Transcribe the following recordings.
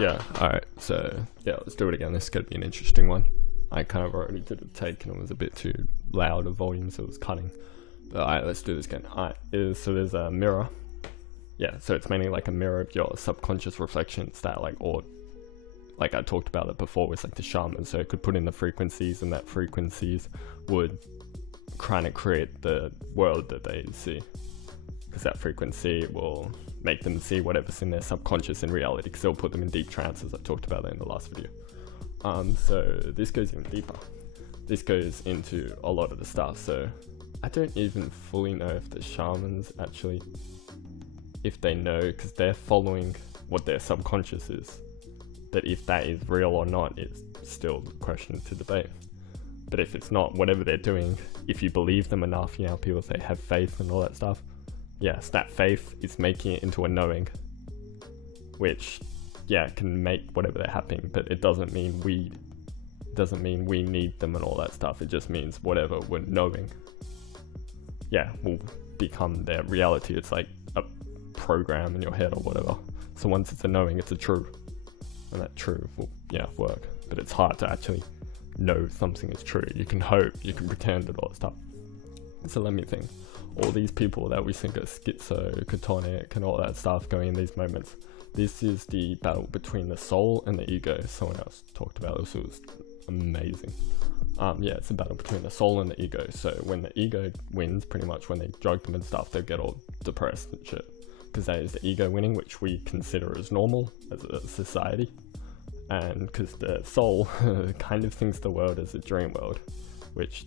Yeah, alright, so yeah, let's do it again. This is going to be an interesting one. I kind of already did a take and it was a bit too loud of volume, so it was cutting. But alright, let's do this again. Alright, so there's a mirror. Yeah, so it's mainly like a mirror of your subconscious reflections that or like I talked about it before with like the shaman, so it could put in the frequencies and that frequencies would kind of create the world that they see. Because that frequency will make them see whatever's in their subconscious in reality, because it'll put them in deep trance, as I talked about in the last video. So this goes even deeper. This goes into a lot of the stuff, so I don't even fully know if the shamans actually, if they know, because they're following what their subconscious is. That if that is real or not is still a question to debate. But if it's not, whatever they're doing, if you believe them enough, you know, people say have faith and all that stuff. Yes, that faith is making it into a knowing, which, yeah, can make whatever they're happening, but it doesn't mean we need them and all that stuff. It just means whatever we're knowing, yeah, will become their reality. It's like a program in your head or whatever. So once it's a knowing, it's a true, and that true will, yeah, work. But it's hard to actually know something is true. You can hope, you can pretend and all that stuff. So let me think. All these people that we think are schizo, catonic and all that stuff going in these moments, this is the battle between the soul and the ego. Someone else talked about this, it was amazing. Yeah, it's a battle between the soul and the ego. So when the ego wins, pretty much when they drug them and stuff, they get all depressed and shit, because that is the ego winning, which we consider as normal as a society. And because the soul kind of thinks the world as a dream world, which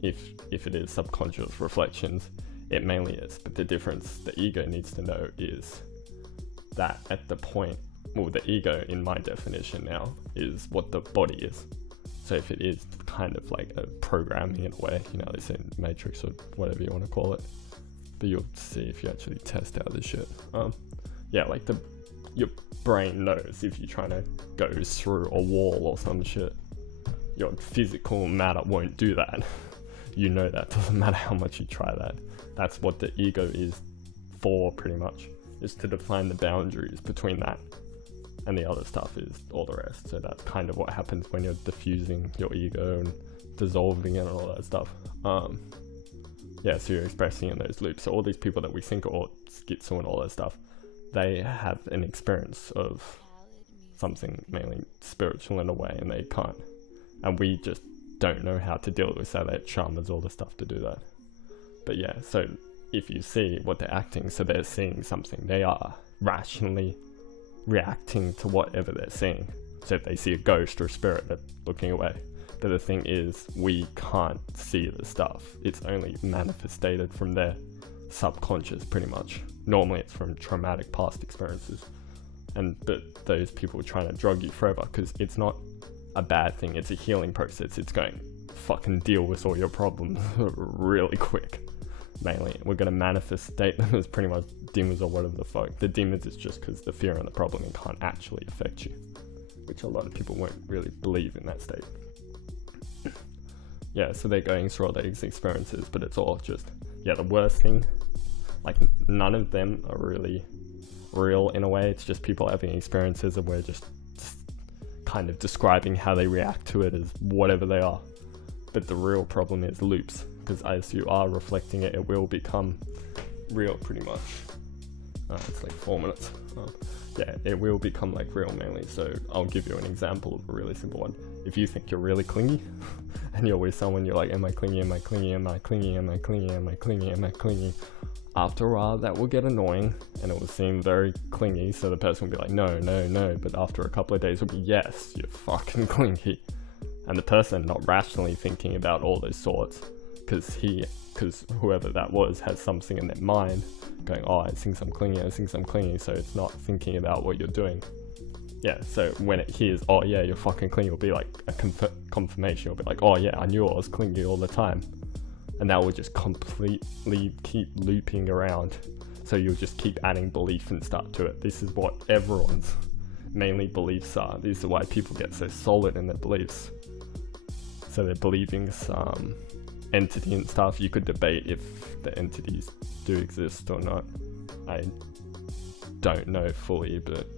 if it is subconscious reflections, it mainly is. But the difference the ego needs to know is that at the point, well, the ego in my definition now is what the body is. So if it is kind of like a programming in a way, you know, they say matrix or whatever you want to call it, but you'll see if you actually test out this shit. Yeah, like your brain knows if you're trying to go through a wall or some shit, your physical matter won't do that. You know that, doesn't matter how much you try that. That's what the ego is for, pretty much, is to define the boundaries between that and the other stuff is all the rest. So that's kind of what happens when you're diffusing your ego and dissolving it and all that stuff. Yeah, so you're expressing in those loops. So all these people that we think are all schizo and all that stuff, they have an experience of something mainly spiritual in a way, and they can't. And we just don't know how to deal with, so that shamans all the stuff to do that. But yeah, so if you see what they're acting, so they're seeing something, they are rationally reacting to whatever they're seeing. So if they see a ghost or a spirit, they're looking away. But the thing is, we can't see the stuff. It's only manifested from their subconscious, pretty much. Normally it's from traumatic past experiences. But those people are trying to drug you forever, because it's not a bad thing, it's a healing process. It's going, fucking deal with all your problems really quick. Mainly, we're going to manifestate them as pretty much demons or whatever the fuck. The demons is just because the fear and the problem, it can't actually affect you, which a lot of people won't really believe in that state. Yeah, so they're going through all these experiences, but it's all just, yeah, the worst thing, like none of them are really real in a way. It's just people having experiences, and we're just kind of describing how they react to it as whatever they are. But the real problem is loops, because as you are reflecting it, it will become real pretty much. It's like 4 minutes. Yeah, it will become like real mainly. So I'll give you an example of a really simple one. If you think you're really clingy and you're with someone, you're like, am I clingy, am I clingy, am I clingy, am I clingy, am I clingy, am I clingy? After a while that will get annoying and it will seem very clingy, so the person will be like, no, no, no. But after a couple of days will be, yes, you're fucking clingy. And the person not rationally thinking about all those sorts, because whoever that was has something in their mind going, oh, I think I'm clingy, I think I'm clingy, so it's not thinking about what you're doing. Yeah, so when it hears, oh yeah, you're fucking clingy, it'll be like a confirmation. It'll be like, oh yeah, I knew I was clingy all the time. And that will just completely keep looping around. So you'll just keep adding belief and stuff to it. This is what everyone's mainly beliefs are. These are why people get so solid in their beliefs. So they're believing some entity and stuff. You could debate if the entities do exist or not. I don't know fully, but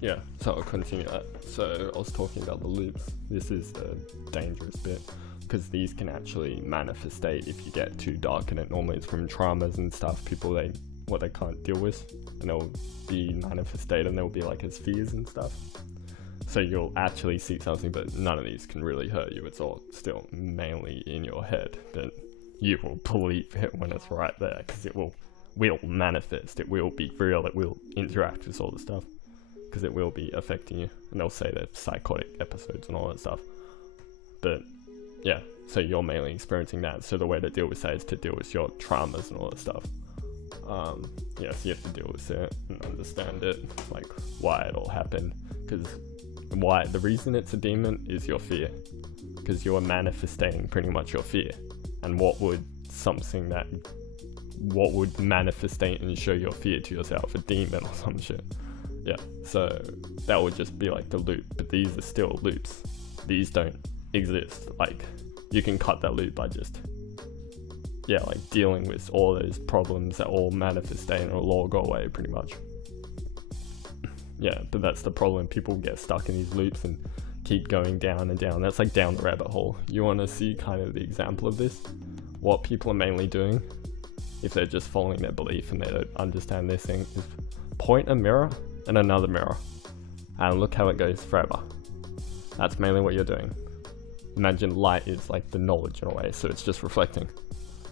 Yeah, so I'll continue that. So I was talking about the loops. This is the dangerous bit, because these can actually manifestate if you get too dark in it. Normally it's from traumas and stuff, people what they can't deal with, and they'll be manifested and they'll be like as fears and stuff. So you'll actually see something, but none of these can really hurt you. It's all still mainly in your head, but you will believe it when it's right there, because it will manifest, it will be real, it will interact with all the stuff, because it will be affecting you. And they'll say they're psychotic episodes and all that stuff. But yeah, so you're mainly experiencing that. So the way to deal with that is to deal with your traumas and all that stuff. Yeah, so you have to deal with it and understand it, like why it all happened. Because the reason it's a demon is your fear, because you're manifesting pretty much your fear. And what would manifestate and show your fear to yourself? A demon or some shit. Yeah, so that would just be like the loop, but these are still loops. These don't exist. Like, you can cut that loop by just, yeah, like dealing with all those problems that all manifestate and will all go away pretty much. Yeah, but that's the problem. People get stuck in these loops and keep going down and down. That's like down the rabbit hole. You want to see kind of the example of this? What people are mainly doing, if they're just following their belief and they don't understand this thing, is point a mirror and another mirror and look how it goes forever. That's mainly what you're doing. Imagine light is like the knowledge in a way, so it's just reflecting.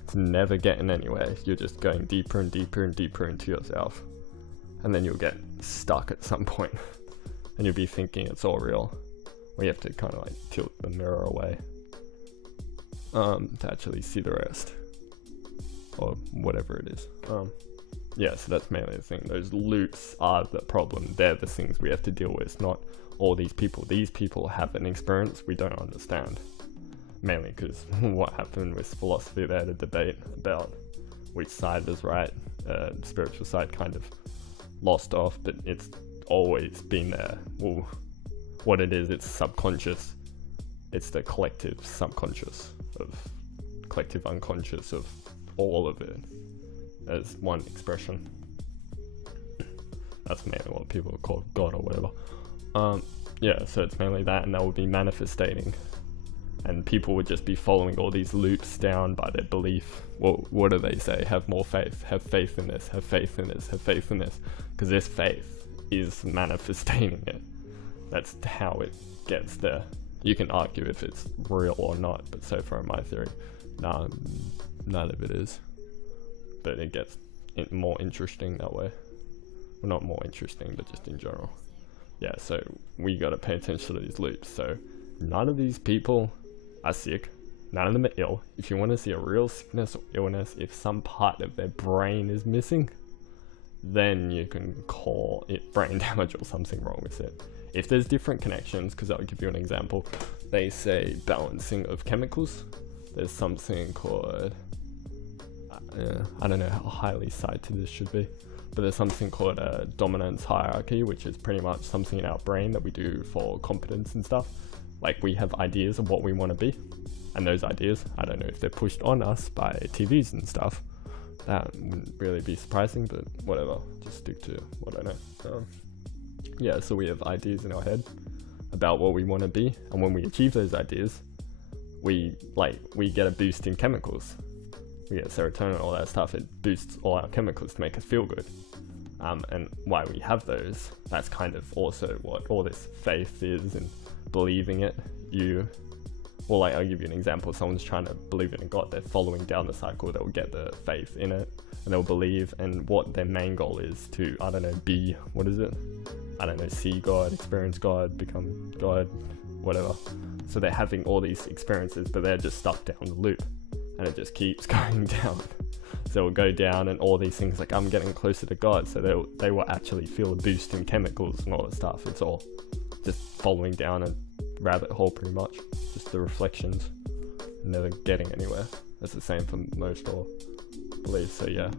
It's never getting anywhere. You're just going deeper and deeper and deeper into yourself, and then you'll get stuck at some point and you'll be thinking it's all real. We have to kind of like tilt the mirror away to actually see the rest, or whatever it is. Yeah, so that's mainly the thing. Those loops are the problem. They're the things we have to deal with, not all these people. These people have an experience we don't understand. Mainly because what happened with philosophy, they had a debate about which side is right. Spiritual side kind of lost off, but it's always been there. Well, what it is, it's subconscious. It's the collective subconscious, of collective unconscious of all of it as one expression. That's mainly what people call God or whatever. Yeah, so it's mainly that, and that would be manifestating, and people would just be following all these loops down by their belief. Well, what do they say? Have more faith, have faith in this, have faith in this, have faith in this, because this faith is manifesting it. That's how it gets there. You can argue if it's real or not, but so far in my theory, none of it is. But it gets more interesting that way. Well, not more interesting, but just in general. Yeah, so we gotta pay attention to these loops. So none of these people are sick. None of them are ill. If you want to see a real sickness or illness, if some part of their brain is missing, then you can call it brain damage or something wrong with it. If there's different connections, because I'll give you an example, they say balancing of chemicals. There's something called, I don't know how highly cited this should be, but there's something called a dominance hierarchy, which is pretty much something in our brain that we do for competence and stuff. Like, we have ideas of what we want to be, and those ideas, I don't know if they're pushed on us by TVs and stuff. That wouldn't really be surprising, but whatever, just stick to what I know. Yeah, so we have ideas in our head about what we want to be, and when we achieve those ideas, we get a boost in chemicals. We get serotonin and all that stuff. It boosts all our chemicals to make us feel good. And why we have those, that's kind of also what all this faith is, and believing it. Well, like, I'll give you an example. Someone's trying to believe in a God. They're following down the cycle. They'll get the faith in it, and they'll believe, and what their main goal is to, I don't know, be, what is it? I don't know, see God, experience God, become God, whatever. So they're having all these experiences, but they're just stuck down the loop, and it just keeps going down. So it'll go down, and all these things, like, I'm getting closer to God, so they will actually feel a boost in chemicals and all that stuff. It's all just following down a rabbit hole pretty much, just the reflections, never getting anywhere. That's the same for most all beliefs. So yeah,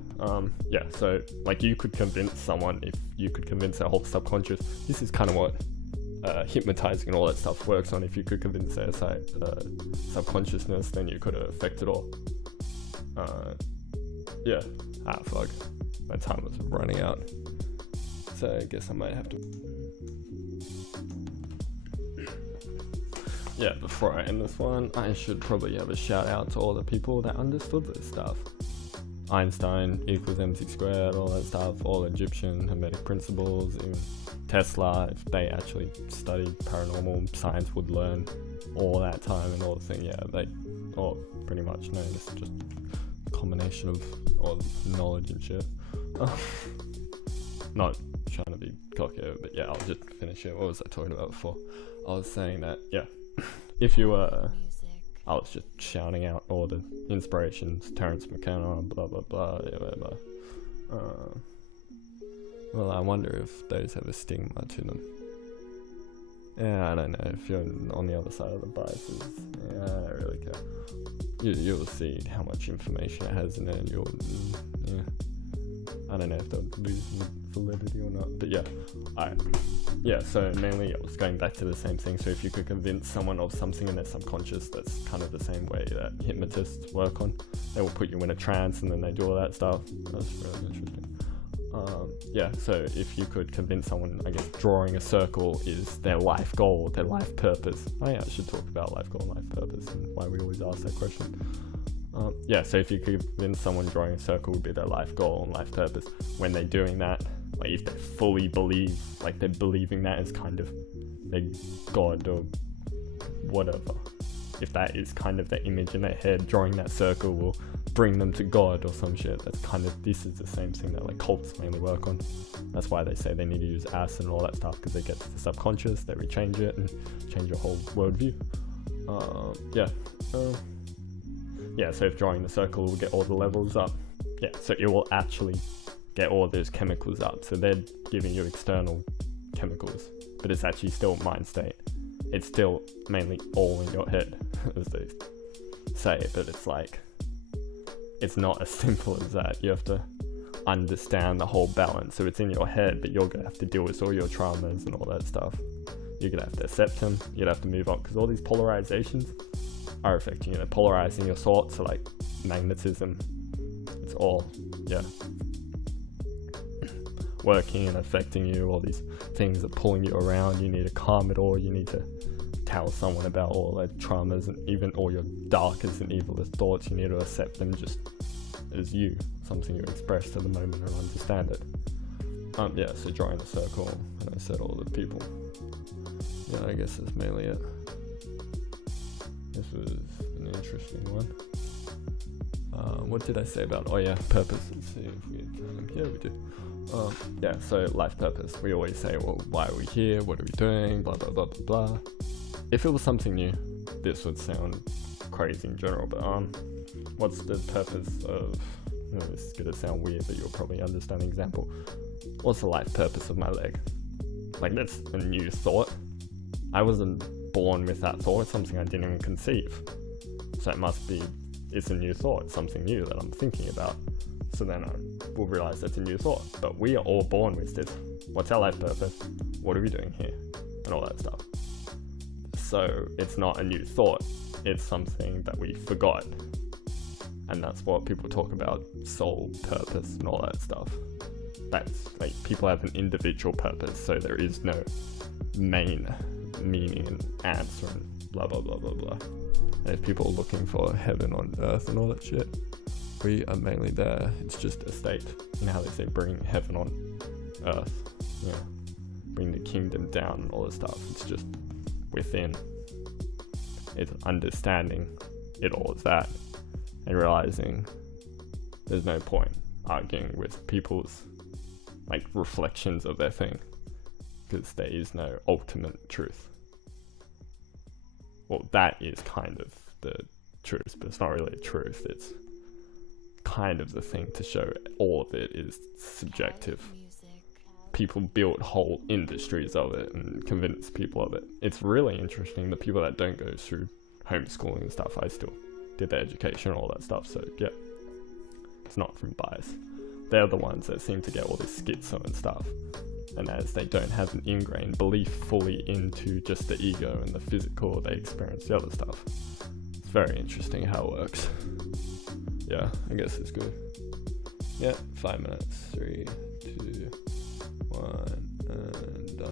so like, you could convince someone, if you could convince their whole subconscious, this is kind of what hypnotizing and all that stuff works on. If you could convince their subconsciousness, then you could affect it all. Fuck, my time was running out. so I guess I might have to. Yeah, before I end this one, I should probably have a shout out to all the people that understood this stuff. Einstein equals mc squared, all that stuff, all Egyptian Hermetic principles, even Tesla, if they actually studied paranormal, science would learn all that time and all the thing. Yeah, they all pretty much know this is just a combination of all the knowledge and shit. Not trying to be cocky, but yeah, I'll just finish it. What was I talking about before? I was saying that, yeah, if you I was just shouting out all the inspirations, Terence McKenna, blah blah blah, yeah, blah blah. Well, I wonder if those have a stigma to them. Yeah, I don't know, if you're on the other side of the biases, yeah, I don't really care. You'll see how much information it has in it, and yeah. I don't know if they'll lose validity or not, but yeah. Alright. Yeah, so mainly I was going back to the same thing. So if you could convince someone of something in their subconscious, that's kind of the same way that hypnotists work on. They will put you in a trance and then they do all that stuff. That's really interesting. Yeah, so if you could convince someone, I guess drawing a circle is their life goal, their life purpose. Oh yeah, I should talk about life goal and life purpose and why we always ask that question. Yeah, so if you could convince someone drawing a circle would be their life goal and life purpose, when they're doing that, like if they fully believe, like they're believing that as kind of their god or whatever, if that is kind of the image in their head, drawing that circle will bring them to God or some shit. That's kind of, this is the same thing that like cults mainly work on. That's why they say they need to use acid and all that stuff, because they get to the subconscious, they rechange it and change your whole worldview. Yeah, so if drawing the circle will get all the levels up, yeah, so it will actually get all those chemicals up. So they're giving you external chemicals, but it's actually still mind state. It's still mainly all in your head, as they say, but it's like, it's not as simple as that. You have to understand the whole balance. So it's in your head, but you're gonna have to deal with all your traumas and all that stuff. You're gonna have to accept them, you're gonna have to move on, because all these polarizations are affecting you. They're polarizing your thoughts, so like magnetism, it's all, yeah, working and affecting you. All these things are pulling you around. You need to calm it all. You need to tell someone about all their traumas and even all your darkest and evilest thoughts. You need to accept them just as you, something you express to the moment and understand it. Yeah, so drawing a circle, and I said all the people. Yeah, I guess that's mainly it. This was an interesting one. What did I say about, oh yeah, purpose. Let's see if we can, yeah, we do. Yeah, so life purpose. We always say, well, why are we here? What are we doing? Blah, blah, blah, blah, blah. If it was something new, this would sound crazy in general, but what's the purpose of, this is gonna sound weird, but you'll probably understand the example. What's the life purpose of my leg? Like, that's a new thought. I wasn't born with that thought. It's something I didn't even conceive. So it must be, it's a new thought, something new that I'm thinking about. So then I will realize that's a new thought. But we are all born with this. What's our life purpose? What are we doing here? And all that stuff. So it's not a new thought. It's something that we forgot. And that's what people talk about, soul purpose and all that stuff. That's like, people have an individual purpose, so there is no main meaning and answer and blah blah blah blah blah. And if people are looking for heaven on earth and all that shit, we are mainly there. It's just a state. You know how they say bring heaven on earth? Yeah. Bring the kingdom down and all this stuff. It's just within. It's understanding it all as that and realizing there's no point arguing with people's like reflections of their thing, because there is no ultimate truth. Well, that is kind of the truth, but it's not really a truth. It's kind of the thing to show all of it is subjective. People built whole industries of it and convince people of it. It's really interesting. The people that don't go through homeschooling and stuff, I still did their education and all that stuff, so yeah, it's not from bias. They're the ones that seem to get all this schizo and stuff, and as they don't have an ingrained belief fully into just the ego and the physical, they experience the other stuff. It's very interesting how it works. Yeah, I guess it's good. Yeah, 5 minutes. 3, 2, 1. 1,